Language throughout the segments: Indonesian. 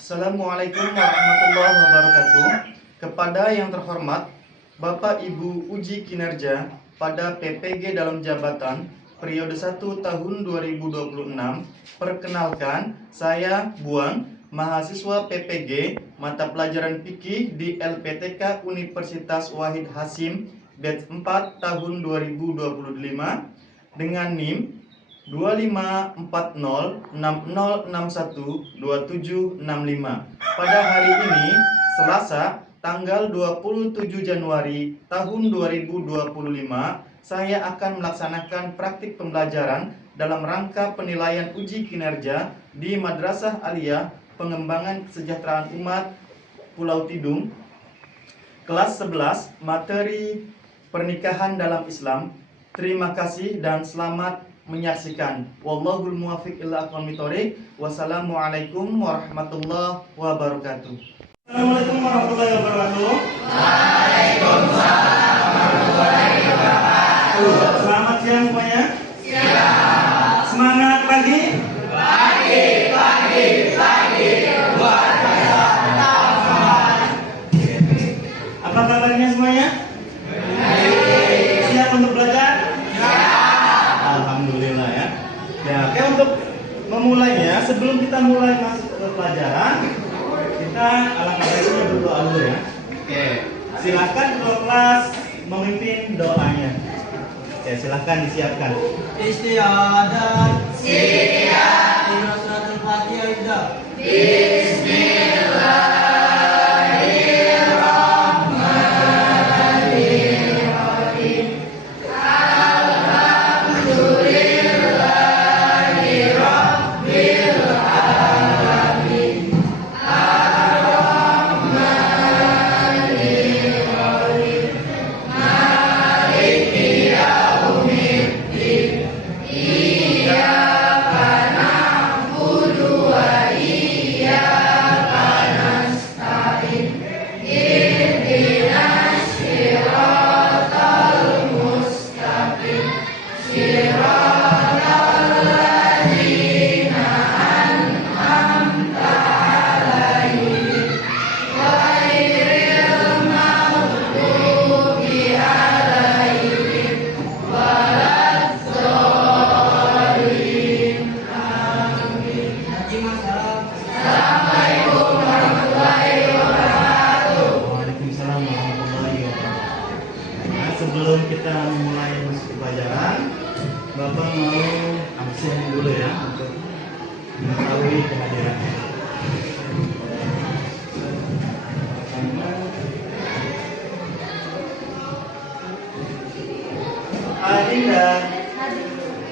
Assalamualaikum warahmatullahi wabarakatuh. Kepada yang terhormat Bapak Ibu uji kinerja pada PPG dalam jabatan periode 1 tahun 2026. Perkenalkan, saya Buang, mahasiswa PPG mata pelajaran fikih di LPTK Universitas Wahid Hasyim batch 4 tahun 2025 dengan NIM 254060612765. Pada hari ini, Selasa, tanggal 27 Januari tahun 2025, saya akan melaksanakan praktik pembelajaran dalam rangka penilaian uji kinerja di Madrasah Aliyah Pengembangan Kesejahteraan Umat Pulau Tidung, kelas 11, materi pernikahan dalam Islam. Terima kasih dan selamat menyaksikan. Wallahul muwaffiq ila aqwamit thoriq. Wassalamualaikum warahmatullahi wabarakatuh. Assalamualaikum warahmatullahi wabarakatuh. Waalaikumsalam warahmatullahi wabarakatuh. Selamat siang semuanya. Siang. Semangat pagi. Pagi. Luar biasa. Apa kabarnya semuanya? Siap untuk belajar? Alhamdulillah ya. Oke, untuk memulainya, sebelum kita mulai masuk ke pelajaran, kita alangkah baiknya berdoa dulu ya. Oke, silahkan ketua kelas memimpin doanya. Oke, silahkan disiapkan. Istiadat. Siap. Suratul Fatihah sudah. Waalaikumsalam warahmatullahi wabarakatuh. Nah, sebelum kita memulai masuk ke pelajaran, Bapak mau absen dulu ya untuk mengetahui kehadirannya. Adinda,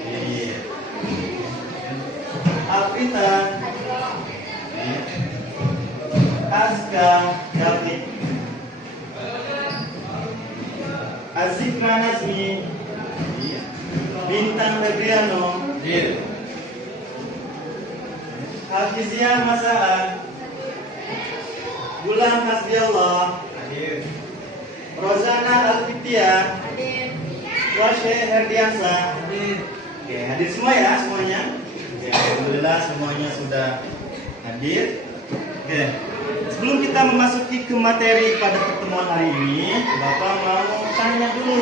iya. Alvita, iya. Aska, David, Azikra Nazmi, iya. Bintang Febriano, Hadir. Hafiziyah Masaan, Bulan Hasbiallah, Hadir. Rozana Alfitia, Washe Herdiansa. Hadir. Oke, hadir semua ya semuanya. Oke, alhamdulillah semuanya sudah hadir. Oke, sebelum kita memasuki ke materi pada pertemuan hari ini, Bapak mau tanya dulu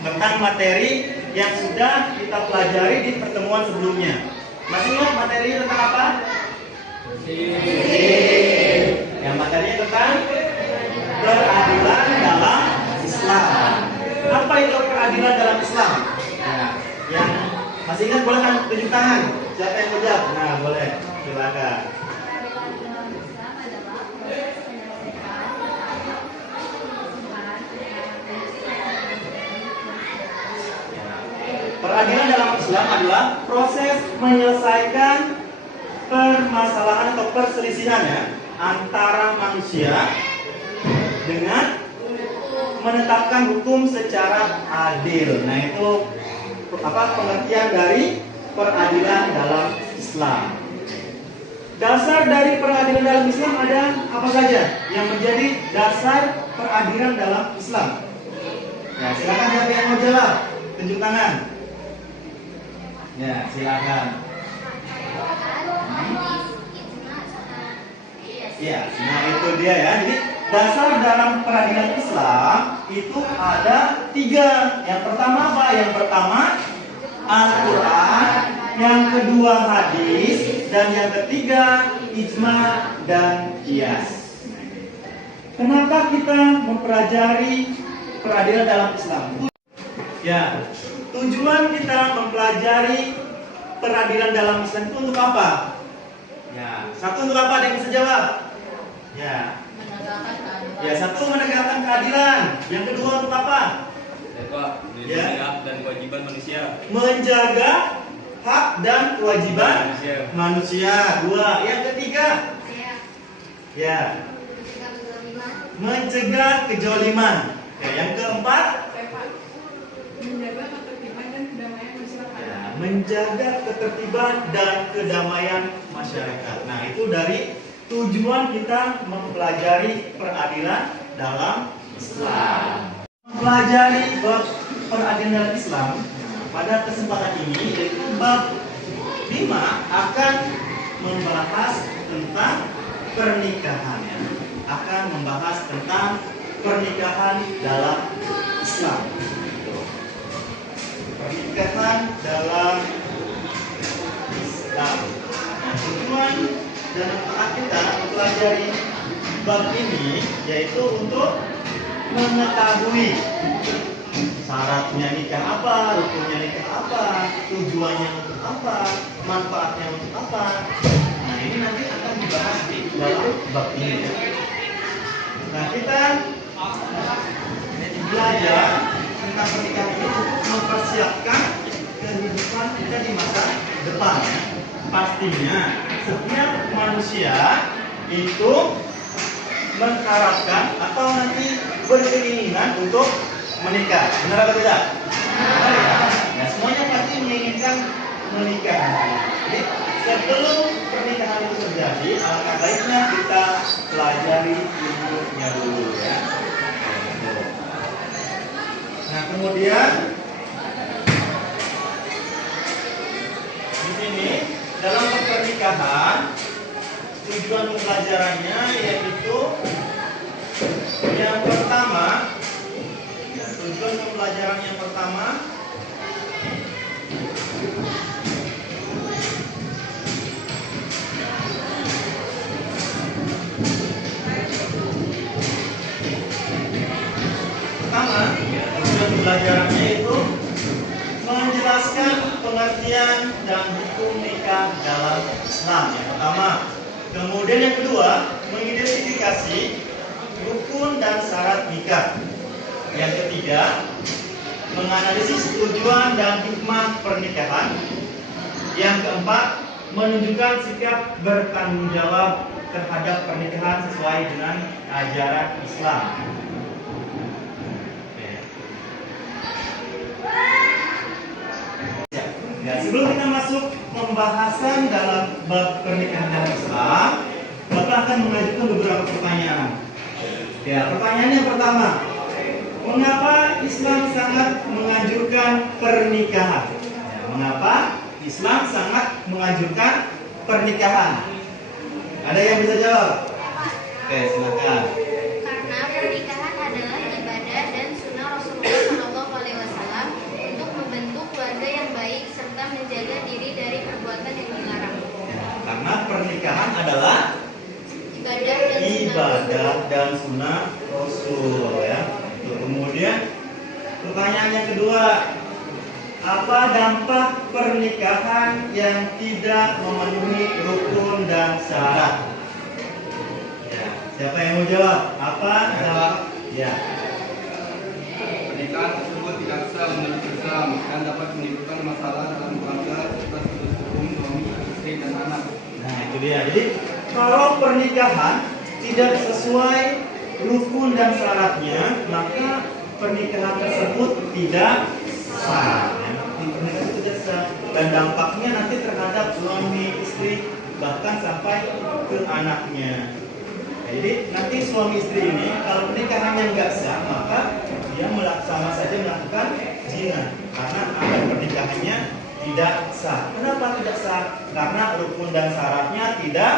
tentang materi yang sudah kita pelajari di pertemuan sebelumnya. Masih ingat materi tentang apa? Yang materinya tentang peradilan dalam Islam. Apa itu peradilan dalam Islam? Nah, yang masih ingat boleh kan tunjuk tangan. Siapa yang mau jawab? Nah, boleh. Silakan. Peradilan dalam Islam adalah proses menyelesaikan permasalahan atau perselisihan ya antara manusia dengan menetapkan hukum secara adil. Nah, itu pengertian dari peradilan dalam Islam. Dasar dari peradilan dalam Islam ada apa saja yang menjadi dasar peradilan dalam Islam? Ya, silakan siapa yang mau jawab? Tunjuk tangan. Ya, silakan. Ya, nah itu dia ya. Jadi dasar dalam peradilan Islam itu ada 3. Yang pertama apa? Yang pertama Al-Quran, yang kedua hadis, dan yang ketiga ijma dan qiyas. Kenapa kita mempelajari peradilan dalam Islam? Ya, tujuan kita mempelajari peradilan dalam Islam itu untuk apa? Ya, satu untuk apa? Ada yang bisa jawab? Ya. Ya, satu menegakkan keadilan. Yang kedua untuk apa? Melindungi hak dan kewajiban manusia. Menjaga hak dan kewajiban manusia. 2. Yang ketiga? Ya. Mencegah kejoliman. Ya, yang keempat? Menjaga ketertiban dan kedamaian masyarakat. Ya, menjaga ketertiban dan kedamaian masyarakat. Nah, itu dari tujuan kita mempelajari peradilan dalam Islam. Mempelajari bab peradilan dalam Islam, pada kesempatan ini yaitu bab 5 akan membahas tentang pernikahan ya. Akan membahas tentang pernikahan dalam Islam. Pernikahan dalam Islam. Nah, tujuan dan manfaat kita mempelajari bab ini yaitu untuk mengetahui syaratnya nikah apa, rukunnya nikah apa, tujuannya untuk apa, manfaatnya untuk apa. Nah, ini nanti akan dibahas di dalam bab ini ya. Nah, kita belajar tentang pernikahan ini cukup mempersiapkan kehidupan kita di masa depan ya. Pastinya setiap manusia itu mengharapkan atau nanti berkeinginan untuk menikah. Benar atau tidak? Benar ya? Nah, semuanya pasti menginginkan menikah. Jadi sebelum pernikahan itu terjadi, alangkah baiknya kita pelajari ilmunya dulu ya. Nah, kemudian di sini dalam pernikahan tujuan pembelajarannya yaitu yang pertama, tujuan pembelajaran yang pertama tujuan pembelajarannya itu menjelaskan pengertian dan hukum nikah dalam Islam yang pertama. Kemudian yang kedua, mengidentifikasi rukun dan syarat nikah. Yang ketiga, menganalisis tujuan dan hikmah pernikahan. Yang keempat, menunjukkan sikap bertanggung jawab terhadap pernikahan sesuai dengan ajaran Islam. Ya, sebelum kita masuk pembahasan dalam bab pernikahan dalam Islam, Bapak akan mengajukan beberapa pertanyaan. Ya, pertanyaan yang pertama, mengapa Islam sangat menganjurkan pernikahan? Ya, mengapa Islam sangat menganjurkan pernikahan? Ada yang bisa jawab? Oke, silakan. Karena pernikahan adalah ibadah dan sunnah Rasulullah SAW untuk membentuk keluarga yang baik serta menjaga diri dari perbuatan yang dilarang. Ya, karena pernikahan adalah ibadah dan sunnah Rasul ya. Kemudian pertanyaan yang kedua, apa dampak pernikahan yang tidak memenuhi rukun dan syarat? Ya, siapa yang mau jawab? Apa dampak? Ya. Pernikahan tersebut tidak sah menurut Islam dan dapat menimbulkan masalah dalam keluarga serta status hukum suami, istri, dan anak. Nah, itu dia. Jadi kalau pernikahan tidak sesuai rukun dan syaratnya, maka pernikahan tersebut tidak sah. Pernikahan itu tidak sah dan dampaknya nanti terhadap suami istri bahkan sampai ke anaknya. Nah, jadi nanti suami istri ini kalau pernikahannya nggak sah, maka dia sama saja melakukan zina karena akad pernikahannya tidak sah. Kenapa tidak sah? Karena rukun dan syaratnya tidak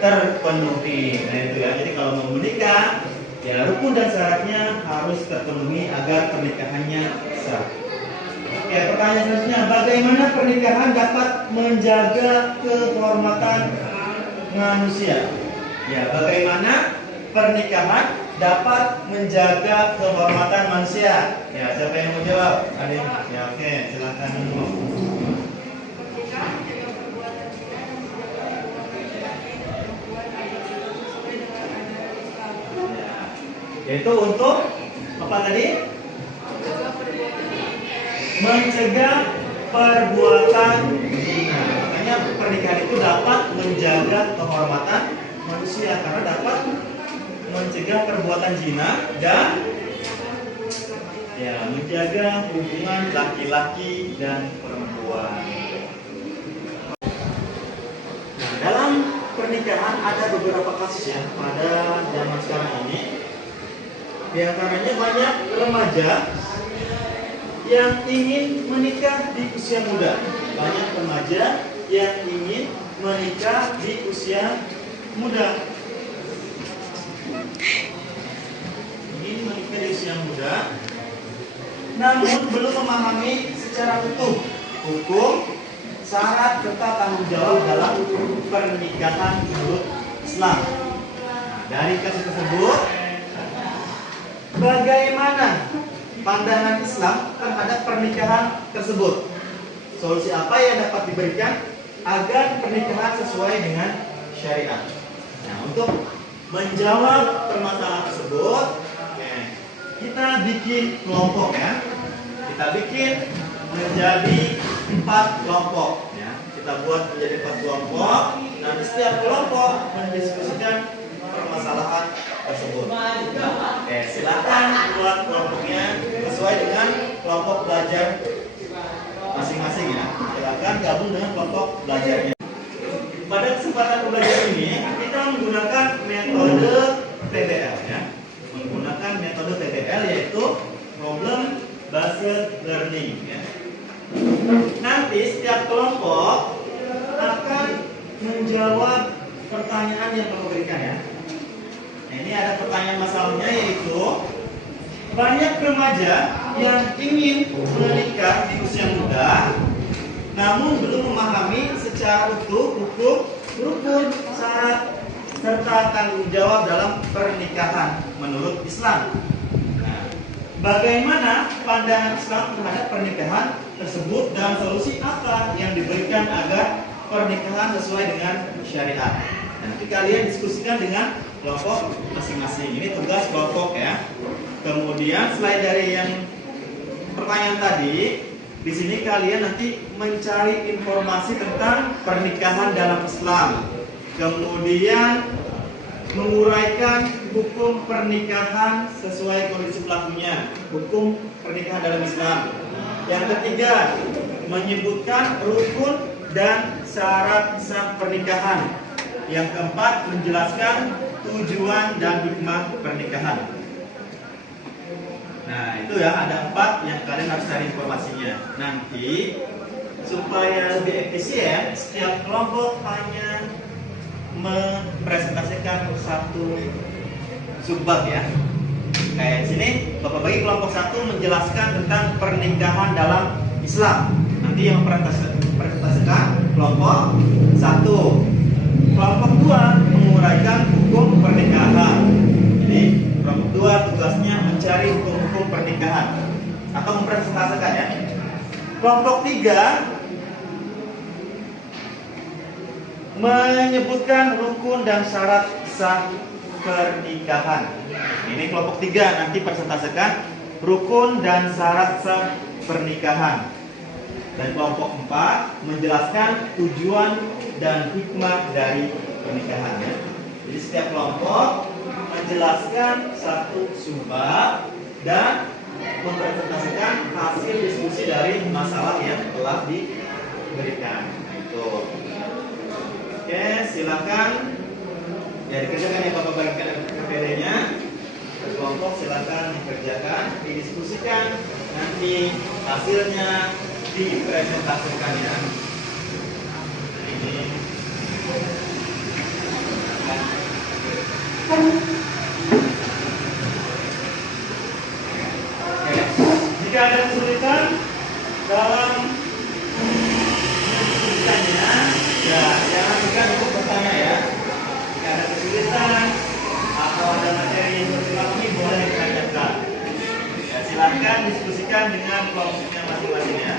terpenuhi. Nah itu ya. Jadi kalau mau menikah, ya rukun dan syaratnya harus terpenuhi agar pernikahannya sah. Oke, pertanyaan selanjutnya, bagaimana pernikahan dapat menjaga kehormatan manusia? Ya, bagaimana pernikahan dapat menjaga kehormatan manusia? Ya, siapa yang mau jawab? Ada? Ya, oke, silakan. Pernikahan mencegah perbuatan zina dan menjaga hubungan laki-laki dan perempuan agar sesuai dengan ajaran Islam. Yaitu untuk apa tadi? Mencegah perbuatan zina. Makanya pernikahan itu dapat menjaga kehormatan manusia karena dapat mencegah perbuatan zina dan ya menjaga hubungan laki-laki dan perempuan. Nah, dalam pernikahan ada beberapa kasus ya pada zaman sekarang ini. Di antaranya banyak remaja yang ingin menikah di usia muda. Banyak remaja yang ingin menikah di usia muda. Ingin menikah di usia muda, namun belum memahami secara utuh hukum, syarat serta tanggung jawab dalam pernikahan menurut Islam. Nah, dari kasus tersebut, bagaimana pandangan Islam terhadap pernikahan tersebut? Solusi apa yang dapat diberikan agar pernikahan sesuai dengan syariat? Nah, untuk menjawab permasalahan tersebut, kita bikin kelompok ya. Kita bikin menjadi 4 kelompok ya. Kita buat menjadi 4 kelompok. Nanti setiap kelompok mendiskusikan permasalahan tersebut. Oke, silakan buat kelompoknya sesuai dengan kelompok belajar masing-masing ya. Silakan gabung dengan kelompok belajarnya. Pada kesempatan pembelajaran ini kita menggunakan metode PBL ya. Menggunakan metode PBL yaitu problem based learning ya. Nanti setiap kelompok akan menjawab pertanyaan yang kamu berikan ya. Ini ada pertanyaan masalahnya yaitu banyak remaja yang ingin menikah di usia muda namun belum memahami secara utuh hukum, rukun, syarat serta tanggung jawab dalam pernikahan menurut Islam. Nah, bagaimana pandangan Islam terhadap pernikahan tersebut dan solusi apa yang diberikan agar pernikahan sesuai dengan syariat? Nanti kalian diskusikan dengan kelompok masing-masing. Ini tugas kelompok ya. Kemudian selain dari yang pertanyaan tadi, di sini kalian nanti mencari informasi tentang pernikahan dalam Islam. Kemudian menguraikan hukum pernikahan sesuai kondisi pelakunya, hukum pernikahan dalam Islam. Yang ketiga, menyebutkan rukun dan syarat sah pernikahan. Yang keempat, menjelaskan tujuan dan hikmah pernikahan. Nah, itu ya, ada 4 yang kalian harus cari informasinya. Nanti supaya lebih efisien, setiap kelompok hanya mempresentasikan satu subbab ya. Kayak di sini, Bapak bagi kelompok 1 menjelaskan tentang pernikahan dalam Islam. Nanti yang mempresentasikan kelompok 1. Kelompok 2 menguraikan hukum pernikahan. Jadi kelompok 2 tugasnya mencari hukum-hukum pernikahan atau mempresentasikan ya. Kelompok 3 menyebutkan rukun dan syarat sah pernikahan. Ini kelompok 3 nanti presentasikan rukun dan syarat sah pernikahan. Dan kelompok 4 menjelaskan tujuan dan hikmah dari pernikahan ya. Jadi setiap kelompok menjelaskan satu subbab dan mempresentasikan hasil diskusi dari masalah yang telah diberikan. Nah, itu. Oke, silakan ya dikerjakan ya Bapak bagikan PPD-nya. Kelompok silakan dikerjakan, didiskusikan. Nanti hasilnya dipresentasikan ya. Ini. Oke. Jika ada kesulitan dalam menyebutkannya, ya jangan segan untuk bertanya ya. Jika ada kesulitan atau ada materi yang bersifat ini boleh ditanyakan. Ya, silakan diskusikan dengan kelompoknya masing-masing ya.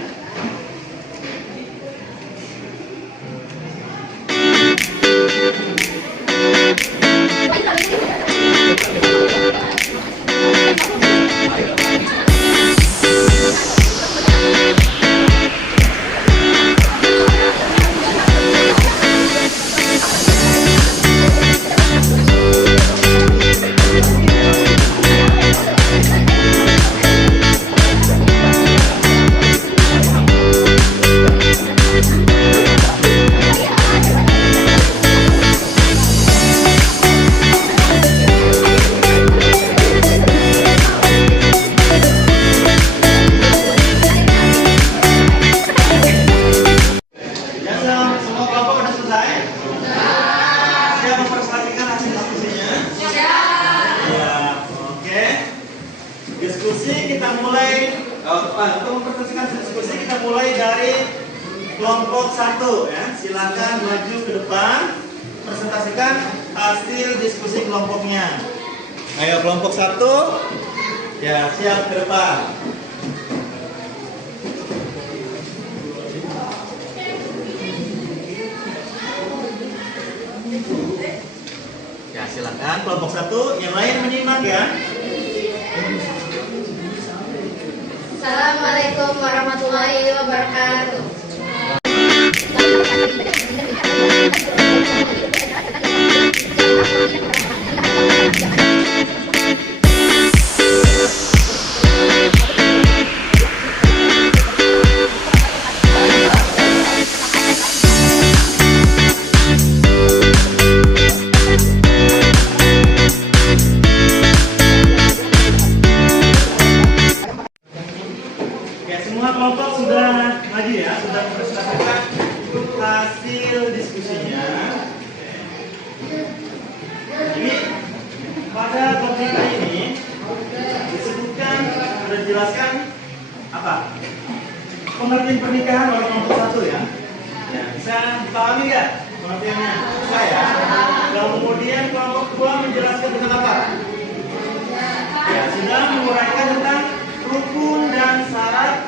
Kelompok 1 ya, silakan maju ke depan, presentasikan hasil diskusi kelompoknya. Ayo kelompok 1, ya siap ke depan. Ya silakan kelompok 1, yang lain menyimak ya. Assalamualaikum warahmatullahi wabarakatuh. Ya, semua kelompok sudah maju ya, sudah mempresentasikan hasil diskusinya. Ini pada topik ini disebutkan, sudah dijelaskan apa? Pengertian pernikahan oleh kelompok 1 ya. Ya, bisa dipahami nggak pengertiannya? Saya. Lalu kemudian kelompok 2 menjelaskan tentang apa? Ya, sudah menguraikan tentang rukun dan syarat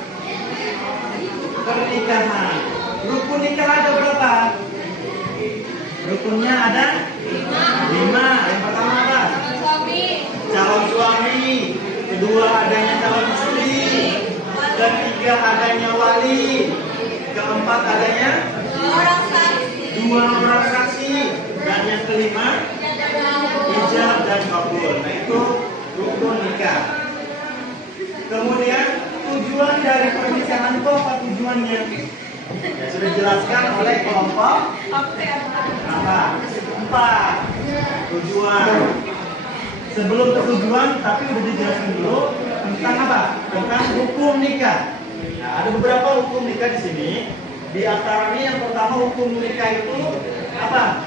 pernikahan. Rukun nikah ada berapa? Rukunnya ada 5. Yang pertama apa? Calon suami. Kedua adanya calon istri. Ketiga adanya wali. Keempat adanya 2 orang saksi. Dan yang kelima ijab dan kabul. Nah itu rukun nikah. Kemudian tujuan dari pernikahan itu apa tujuannya? Ya, sudah dijelaskan oleh kelompok apa? 4 tujuan. Sebelum ke tujuan, tapi sudah dijelaskan dulu tentang apa? Tentang hukum nikah. Nah, ada beberapa hukum nikah di sini. Di antaranya yang pertama hukum nikah itu apa?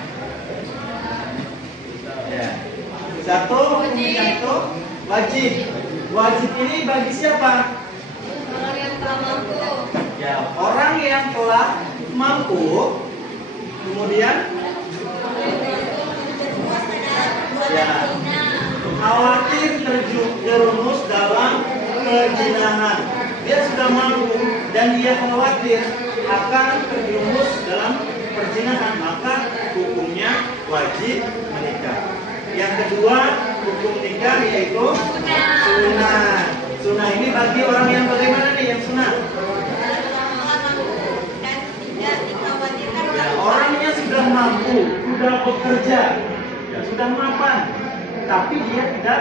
Ya. Satu, hukum nikah itu wajib. Wajib ini bagi siapa? Orang yang telah mampu. Ya, orang yang telah mampu. Kemudian ya, khawatir terjerumus dalam perzinahan. Dia sudah mampu dan dia khawatir akan terjerumus dalam perzinahan, maka hukumnya wajib menikah. Yang kedua, hukum nikah yaitu sunnah. Sunnah ini bagi orang yang bagaimana nih yang sunnah? Ya, orangnya sudah mampu, sudah bekerja, ya, sudah mapan, tapi dia tidak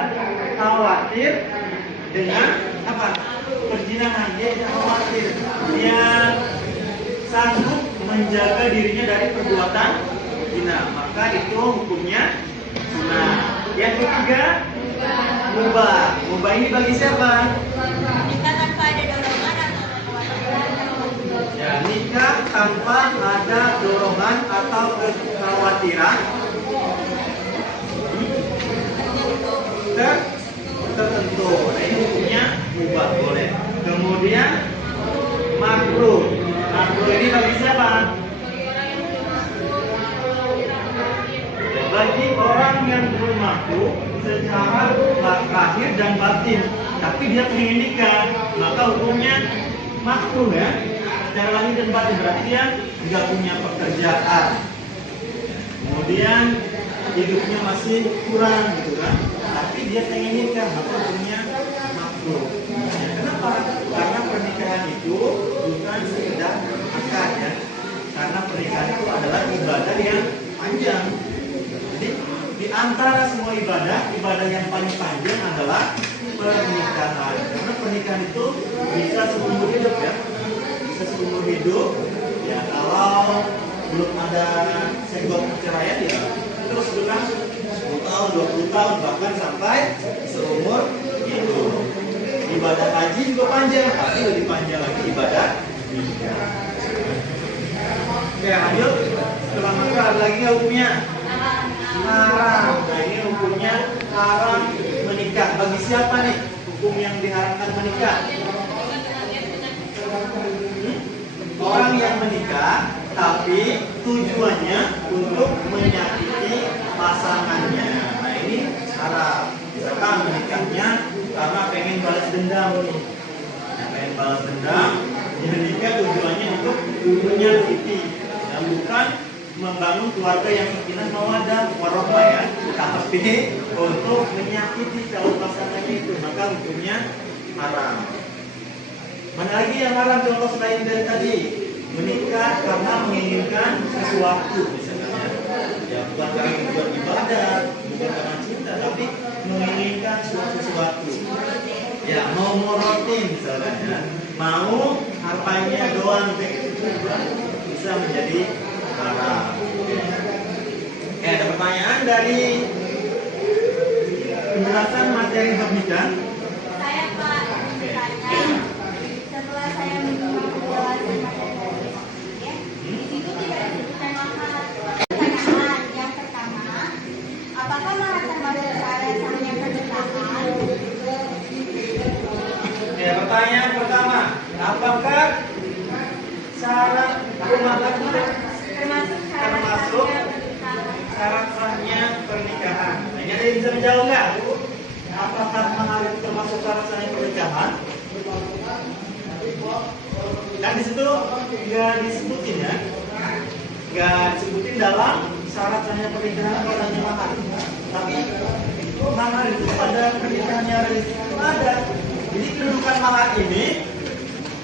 khawatir dengan apa? Perzinahan. Dia tidak khawatir. Dia sanggup menjaga dirinya dari perbuatan zina, maka itu hukumnya sunnah. Yang ketiga, mubah. Mubah ini bagi siapa? Kita tanpa ada dorongan atau kekuatan. menikah tanpa ada dorongan atau kekhawatiran tertentu. Nah, ini hukumnya mubah, boleh. Kemudian makruh. Makruh ini bagi siapa? Bagi orang yang belum mampu secara lahir dan batin, tapi dia pengen nikah, maka hukumnya makruh ya. Secara lahir dan batin berarti dia tidak punya pekerjaan, kemudian hidupnya masih kurang gitu kan, tapi dia pengen nikah, maka hukumnya makruh. Ya, kenapa? Karena pernikahan itu bukan sekedar akad ya, karena pernikahan itu adalah ibadah yang panjang. Jadi di antara semua ibadah yang paling panjang adalah pernikahan. Karena pernikahan itu bisa seumur hidup ya, bisa seumur hidup. Ya kalau belum ada senggol perceraian ya terus kan 10 tahun, 20 tahun, bahkan sampai seumur hidup. Ibadah haji juga panjang, pasti lebih panjang lagi ibadah nikah. Oke, lanjut. Setelah maka ada lagi hukumnya haram. Nah, ini hukumnya haram menikah. Bagi siapa nih hukum yang diharamkan menikah? Orang yang menikah tapi tujuannya untuk menyakiti pasangannya. Nah, ini haram. Misalkan menikahnya karena pengen balas dendam nih. Nah, pengen balas dendam, dia menikah tujuannya untuk menyakiti, dan bukan membangun keluarga yang sakinah mawaddah warahmah ya, tapi untuk menyakiti calon pasangannya itu, maka hukumnya haram. Mana lagi yang haram contoh selain dari tadi? Menikah karena menginginkan sesuatu misalnya. Ya bukan karena tujuan ibadah, bukan karena cinta, tapi menginginkan sesuatu. Ya mau roti misalnya, mau hartanya doang itu juga bisa menjadi haram. Ada pertanyaan dari penjelasan materi pernikahan? Saya Pak bertanya, setelah saya mendengar penjelasan materi ya, di situ tidak disebutkan mahar. Pertanyaan yang pertama, apakah mahar termasuk syarat sahnya pernikahan? Ya, pertanyaan pertama, apakah syarat mahar Termasuk syarat termasuk sahnya pernikahan? syarat sahnya pernikahan? Nah, ini ada yang bisa menjawab nggak? Apakah mahar itu termasuk syarat sahnya pernikahan? Dan di situ nggak disebutin ya, nggak disebutin dalam syarat sahnya pernikahan atau hanya mahar. Tapi mahar itu pada pernikahannya ada. Jadi kedudukan mahar ini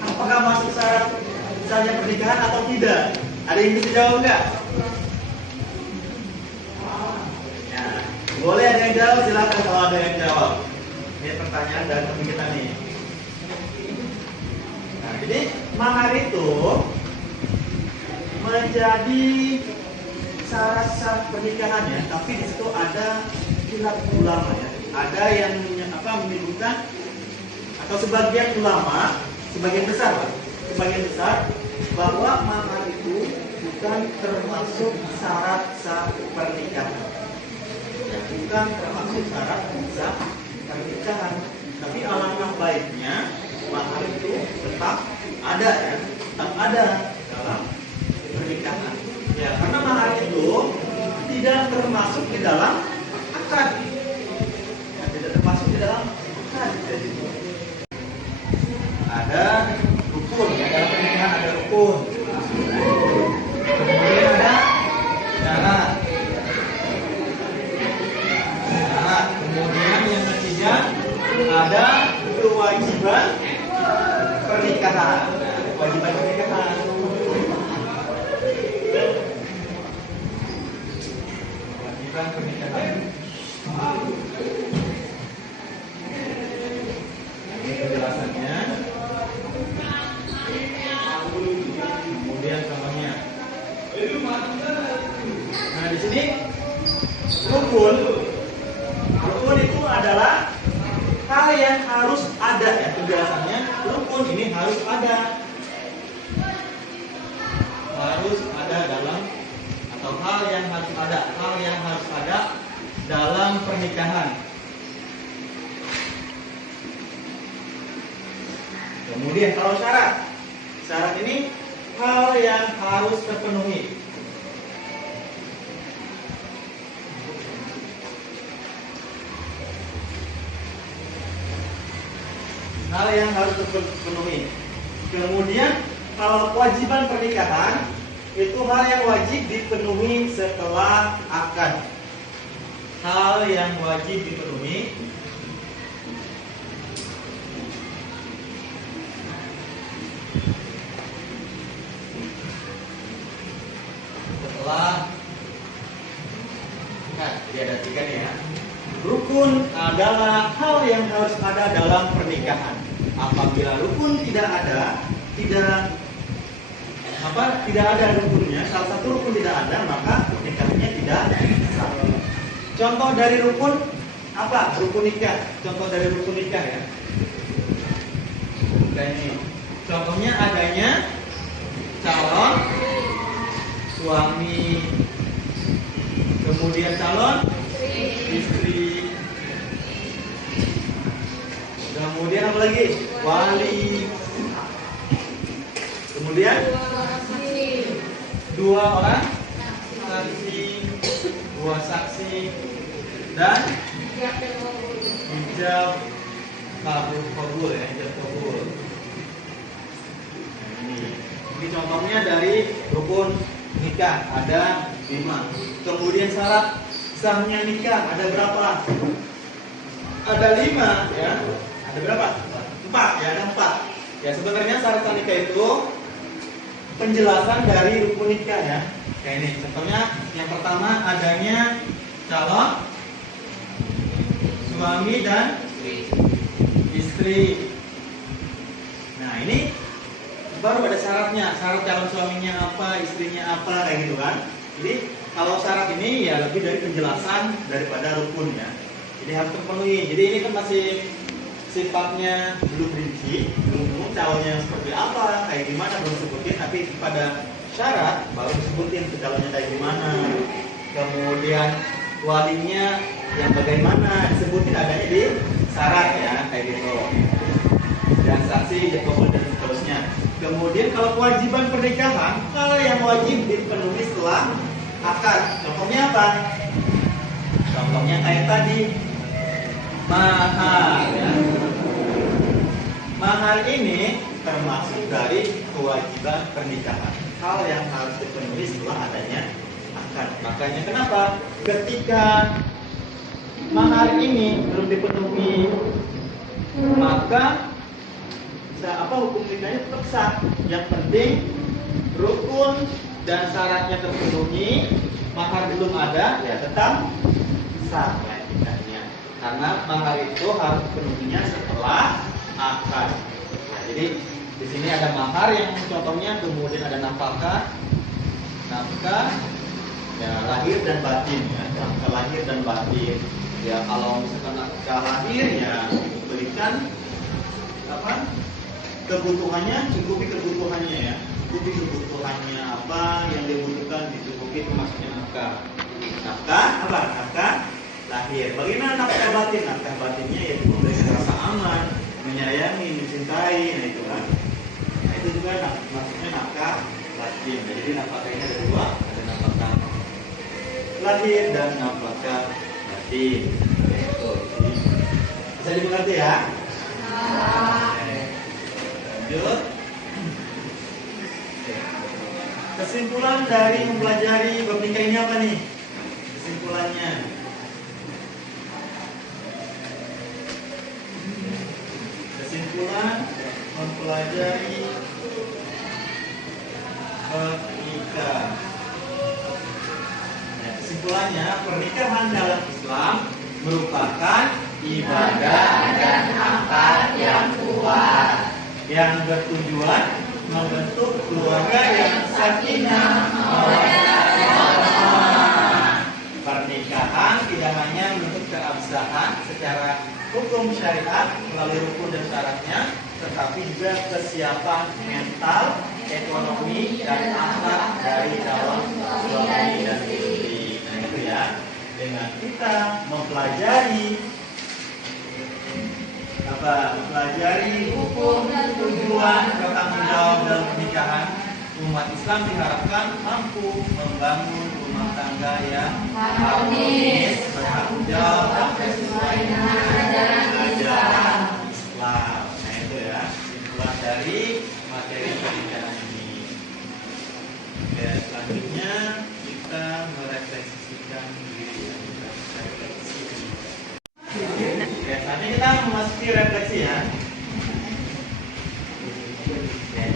apakah masuk syarat sahnya pernikahan atau tidak? Ada yang bisa jawab nggak? Ya, boleh ada yang jawab, silakan kalau ada yang jawab. Ini pertanyaan dan pemikiran nih. Nah, jadi mahar itu menjadi syarat sah pernikahannya, tapi di situ ada khilaf ulama ya. Ada yang menyebutkan atau sebagian ulama, sebagian besar bahwa mahar itu bukan termasuk syarat sah pernikahan. Ya, bukan termasuk syarat sah pernikahan. Tapi alangkah baiknya mahar itu tetap ada ya, tetap ada dalam pernikahan. Ya, karena mahar itu tidak termasuk di dalam akad. Ya, tidak termasuk di dalam akad. Ada rukun ya, dalam pernikahan ada rukun. Kemudian ada syarat. Kemudian yang ketiga ada kewajiban pernikahan. Kewajiban pernikahan. Kewajiban pernikahan. Ini penjelasannya. Kemudian contohnya. Nah, di sini rukun itu adalah hal yang harus ada ya, penjelasannya. Rukun ini harus ada. pernikahan. Kemudian kalau syarat ini hal yang harus terpenuhi. Hal yang harus terpenuhi. Kemudian kalau kewajiban pernikahan itu hal yang wajib dipenuhi setelah akad. Hal yang wajib dipenuhi setelah akad. Jadi ada 3 nih ya. Rukun adalah hal yang harus ada dalam pernikahan. Apabila rukun tidak ada rukunnya, salah satu rukun tidak ada, maka pernikahannya tidak sah. Contoh dari rukun apa? Rukun nikah. Contoh dari rukun nikah ya. Kayak ini. Contohnya adanya calon suami, kemudian calon istri, kemudian apa lagi? Wali, kemudian 2 orang saksi, 2 saksi, dan ijab kabul ya, ijab kabul. Ini contohnya dari rukun nikah ada 5. Kemudian syarat sahnya nikah ada berapa? Ada 5 ya. Ada berapa? 4 ya, ada 4. Ya sebenarnya syarat sah nikah itu penjelasan dari rukun nikah ya. Kayak ini. Contohnya yang pertama adanya calon suami dan istri. Nah ini baru ada syaratnya. Syarat calon suaminya apa, istrinya apa, kayak gitu kan. Jadi kalau syarat ini ya lebih dari penjelasan daripada rukun ya. Jadi harus terpenuhi. Jadi ini kan masih sifatnya belum rinci, belum calonnya seperti apa, kayak gimana belum sebutin. Tapi pada syarat baru disebutin calonnya kayak gimana. Kemudian walinya yang bagaimana disebutin adanya di syarat ya, kayak gitu. Dan saksi, jadwal dan seterusnya. Kemudian kalau kewajiban pernikahan, hal yang wajib dipenuhi setelah akad. Contohnya apa? Contohnya kayak tadi, mahar ya. Mahar ini termasuk dari kewajiban pernikahan. Hal yang harus dipenuhi setelah adanya akad. Makanya kenapa? Ketika mahar ini belum dipenuhi, maka hukum nikahnya tetap sah. Yang penting rukun dan syaratnya terpenuhi, mahar belum ada, ya tetap sah nikahnya. Karena mahar itu harus dipenuhinya setelah akad. Nah, jadi di sini ada mahar yang contohnya, kemudian ada nafkah, ya lahir dan batin ya, nafkah lahir dan batin. Ya kalau misalkan nafkah lahir ya berikan apa? Kebutuhannya, cukupi kebutuhannya ya. Cukupi kebutuhannya apa yang dibutuhkan, dicukupi, termasuknya nafkah. Nafkah apa? Nafkah lahir. Bagaimana nafkah batin? Nafkah batinnya yaitu memberikan rasa aman, menyayangi, mencintai, nah itu kan. Nah itu juga maksudnya nafkah batin. Jadi nafkahnya ada 2, ada nafkah lahir dan nafkah batin. Itu. Bisa dimengerti ya? Lanjut. Kesimpulan dari mempelajari bab nikah ini apa nih? Kesimpulannya. Kesimpulan mempelajari bab nikah. Nah, kesimpulannya, pernikahan dalam Islam merupakan ibadah dan akad yang kuat yang bertujuan membentuk keluarga yang sakinah mawaddah warahmah. Pernikahan tidak hanya menuntut keabsahan secara hukum syariat melalui rukun dan syaratnya, tetapi juga kesiapan mental, ekonomi, dan akhlak dari calon suami dan istri. Nah itu ya. Jadi dengan kita mempelajari apa? Mempelajari hukum, tujuan, serta tanggung jawab dalam pernikahan. Umat Islam diharapkan mampu membangun rumah tangga yang harmonis, bertanggung jawab, dan sesuai dengan ajaran Islam. Nah itu ya, kesimpulan dari materi pernikahan ini. Oke, selanjutnya kita merefleksikan diri. Oke, saatnya kita memasuki refleksi ya.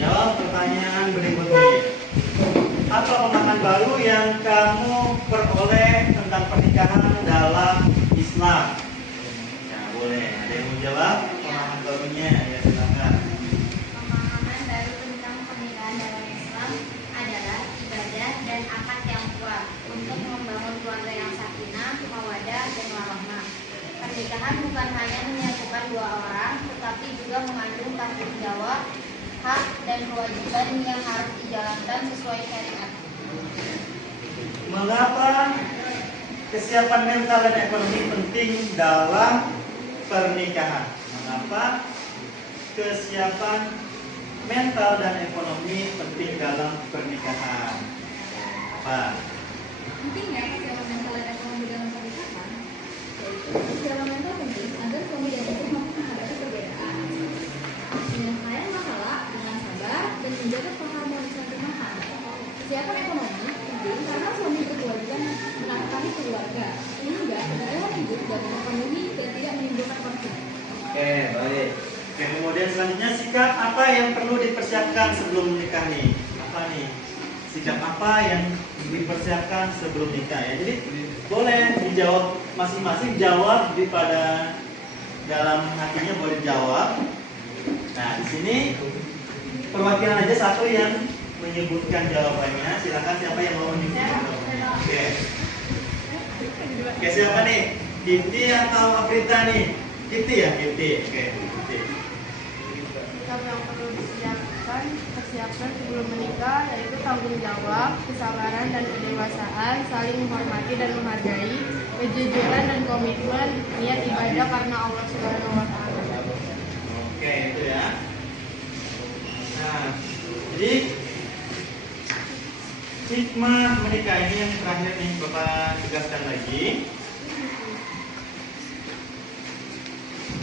Jawab pertanyaan berikut ini. Apa pemahaman baru yang kamu peroleh tentang pernikahan dalam Islam? Ya boleh. Ada yang mau jawab pemahaman barunya? Ya silakan. Pemahaman baru tentang pernikahan dalam Islam adalah ibadah dan akad yang kuat untuk membangun keluarga yang sakinah, mawaddah, dan warahmah. Pernikahan bukan hanya menyatukan dua orang, tetapi juga mengandung tanggung jawab, hak, dan kewajiban yang harus dijalankan sesuai syariat. Mengapa kesiapan mental dan ekonomi penting dalam pernikahan? Mengapa kesiapan mental dan ekonomi penting dalam pernikahan? Apa? Penting ya kesiapan mental dan ekonomi dalam pernikahan. Kesiapan mental penting agar suami dan istri mampu menghadapi perbedaan, menyelesaikan masalah dengan sabar dan menjaga keharmonisan rumahan. Kesiapan ekonomi penting karena suami berkewajiban menafkahi keluarga, sehingga kebutuhan hidup dapat terpenuhi dan tidak menimbulkan konflik. Oke, baik. Oke, kemudian selanjutnya sikap apa yang perlu dipersiapkan sebelum menikah nih? Apa nih? Sikap apa yang dipersiapkan sebelum nikah ya? Jadi boleh dijawab masing-masing, jawab pada dalam hatinya boleh jawab. Nah di sini perwakilan aja satu yang menyebutkan jawabannya. Silakan siapa yang mau menyebutkan jawabannya? Oke. Oke siapa nih? Kiti atau Aprita nih? Kiti ya, Kiti. Oke. Kiti. Sikap yang perlu persiapkan sebelum menikah yaitu tanggung jawab, kesabaran dan kedewasaan, saling menghormati dan menghargai, kejujuran dan komitmen, niat ibadah karena Allah Subhanahu wa taala. Oke, itu ya. Nah, jadi hikmah menikah ini yang terakhir nih Bapak tegaskan lagi.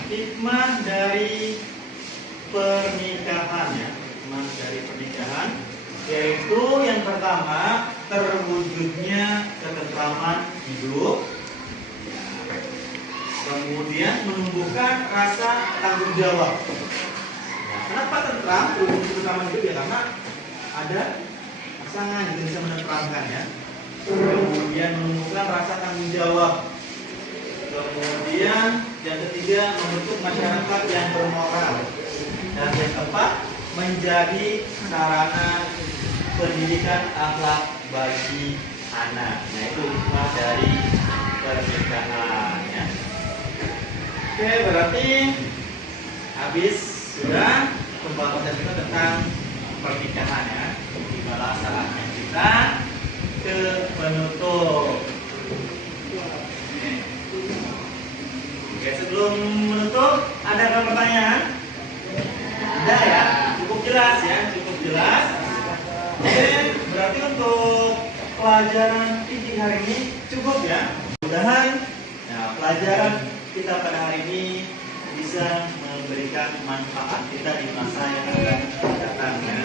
Hikmah dari pernikahan ya, hikmah dari pernikahan yaitu yang pertama terwujudnya ketentraman hidup, kemudian menumbuhkan rasa tanggung jawab. Nah, kenapa tentram? Terwujud ketentraman hidup ya karena ada pasangan yang bisa menenteramkan ya. Kemudian menumbuhkan rasa tanggung jawab. Kemudian yang ketiga membentuk masyarakat yang bermoral. Dan yang keempat menjadi sarana pendidikan akhlak bagi anak. Nah itu hikmah dari pernikahan ya. Oke berarti habis sudah pembahasan kita tentang pernikahan ya. Tibalah saatnya kita ke penutup. Oke, sebelum menutup, ada pertanyaan? Ada ya? Cukup jelas ya? Cukup jelas. Oke, berarti untuk pelajaran tinggi hari ini cukup ya? Mudah-mudahan nah, pelajaran kita pada hari ini bisa memberikan manfaat kita di masa yang akan datang ya.